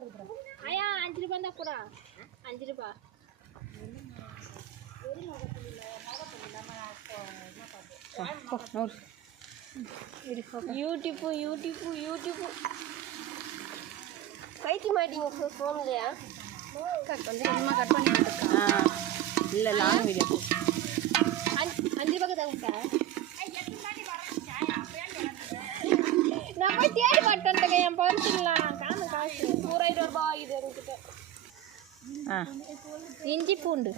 ஐயா 5 ரூபாய் தான் கூட 5 ரூபாய் யூடியூப் பைத்தி மாட்டீங்க ஃபோன்லையா கட் பண்ணி இல்லை லாங் வீடியோ 5 ரூபாய்க்கு தான் நான் போய் தேடி மாட்டேன் என் பழச்சிடலாம் காசு 100 ரூபாய் இது என்கிட்ட இஞ்சி பூண்டு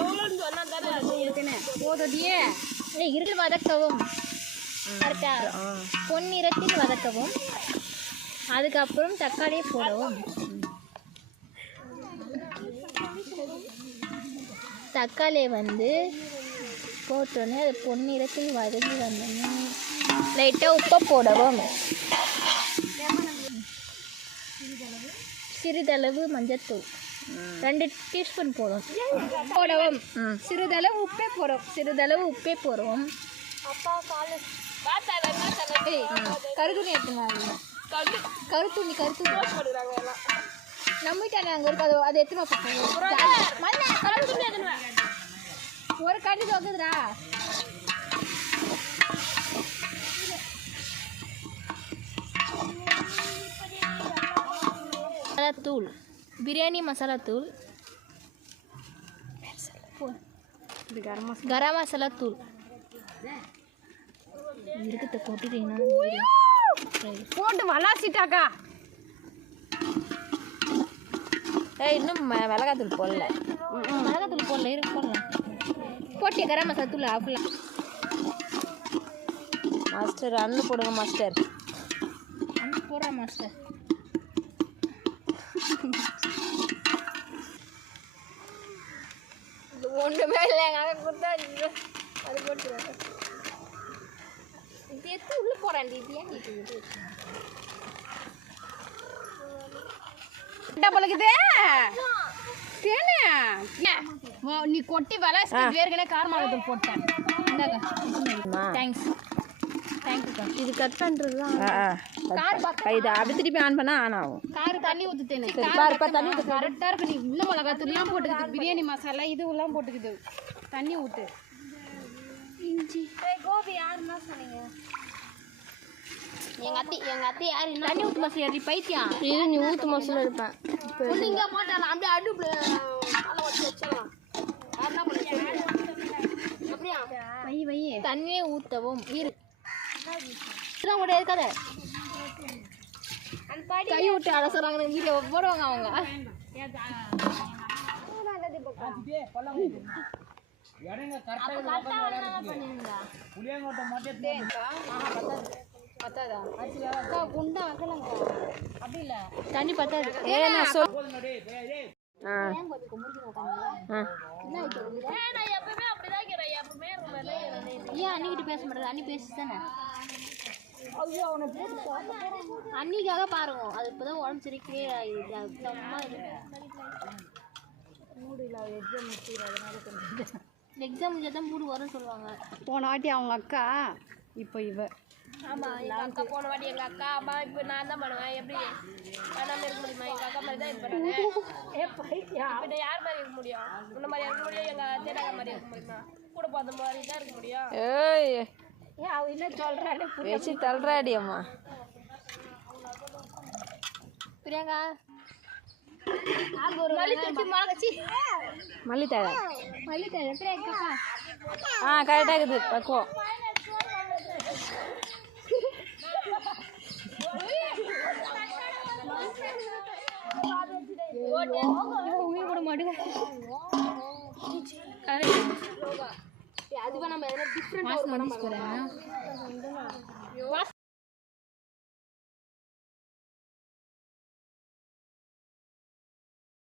எவ்வளோன்னு சொன்னா தானே போதுடியே இருள் வதக்கவும் கரெக்டா பொன்னிறத்தில் வதக்கவும் அதுக்கப்புறம் தக்காளியை போடவும் தக்காளியை வந்து போட்டோன்னே அது பொன்னிறத்தில் வதங்கி வந்தோன்னே லைட்டாக உப்பை போடவும் சிறிதளவு மஞ்சத்தூள் 2 டீஸ்பூன் போடவும் சிறிதளவு உப்பே போடுவோம் கருத்துணி எடுத்துனாங்க கருத்துணி நம்பிட்டாங்க அங்கே இருக்காது அது எத்தனை ஒரு கடி தொகுதுடா தூள் பிரியாணி மசாலா தூள் கரம் மசாலா தூள் இருக்குது கொட்டிட்டீங்கன்னா போட்டு வளாசிட்டாக்கா இன்னும் மிளகாத்தூள் போடல இருக்கு போடலாம் போட்டி கரம் மசாலா தூள் ஆஃப்லாம் மாஸ்டர் அண்ணு போடுங்க மாஸ்டர் அண்ணு போடுறேன் மாஸ்டர் ஒன்றுமே இல்லை எங்கள் கொடுத்தா அது போட்டுருவாங்க இது எடுத்து உள்ளே போகிறேன் இது ஏன் பழகுதே நீ கொட்டி வலை வேர்கனே காரமாகத்தூள் போட்டேன் தேங்க்ஸ் தேங்க்யூக்கா இது கட் பண்ணுறது தான் இது அப்படி திருப்பி ஆன் பண்ணால் ஆன் ஆகும் காரு தண்ணி ஊற்றுத்தேன் தண்ணி கரெக்டாக இருக்கு நீ இன்னும் மிளகாத்தூள்லாம் போட்டுக்குது பிரியாணி மசாலா இதுவெல்லாம் போட்டுக்குது தண்ணி ஊற்று இஞ்சி கோபி யாருன்னா சொன்னீங்க எங்கள் அத்தை யார் தண்ணி ஊற்று மசாலா ஏறி பைத்தியம் இது நீ ஊற்று மசாலா எடுப்பேன் இங்கே போட்டாலாம் அப்படியே அடுப்பில் அதை வச்சு வச்சலாம் யாருன்னா அப்படியா வை தண்ணியே ஊற்றவும் கூட இருக்காத கை விட்டு அட சொல்கிறாங்க வீடியோ போடுவாங்க அவங்க குண்டா அப்படி இல்லை தண்ணி பத்தாது ஏன் அன்னிக்கிட்ட பேச மாட்டேன் அன்னி பேசி தானே அன்னிக்காக பாருங்க அது இப்போதான் உடம்பு சரி கிளியர் ஆகிடுது அம்மா எக்ஸாம் முடிஞ்சாதான் மூடு வரும்னு சொல்லுவாங்க போன வாட்டி அவங்க அக்கா இப்போ இவ ஆமாம் எங்கள் அக்கா போன வாட்டி எங்கள் அக்கா அம்மா இப்போ நான் தான் பண்ணுவேன் எப்படி பண்ணாமல் இருக்க முடியுமா எங்கள் அக்கா மாதிரி தான் இது பண்ணுவேன் இப்போ யார் மாதிரி இருக்க முடியும் உன்ன மாதிரி இருக்க முடியும் எங்கள் தேடாக மாதிரி இருக்க முடியுமா கூட பார்த்த மாதிரி தான் இருக்க முடியும் ஏன் அவ என்ன சொல்கிறாடி வச்சு தள்ளுறாடி அம்மா பிரியங்கா மல்லித்தழை பிரியங்கா கரெக்டாக இருக்குது பக்குவம் கூட மாட்டுங்க அது நம்ம டிஃப்ரெண்ட்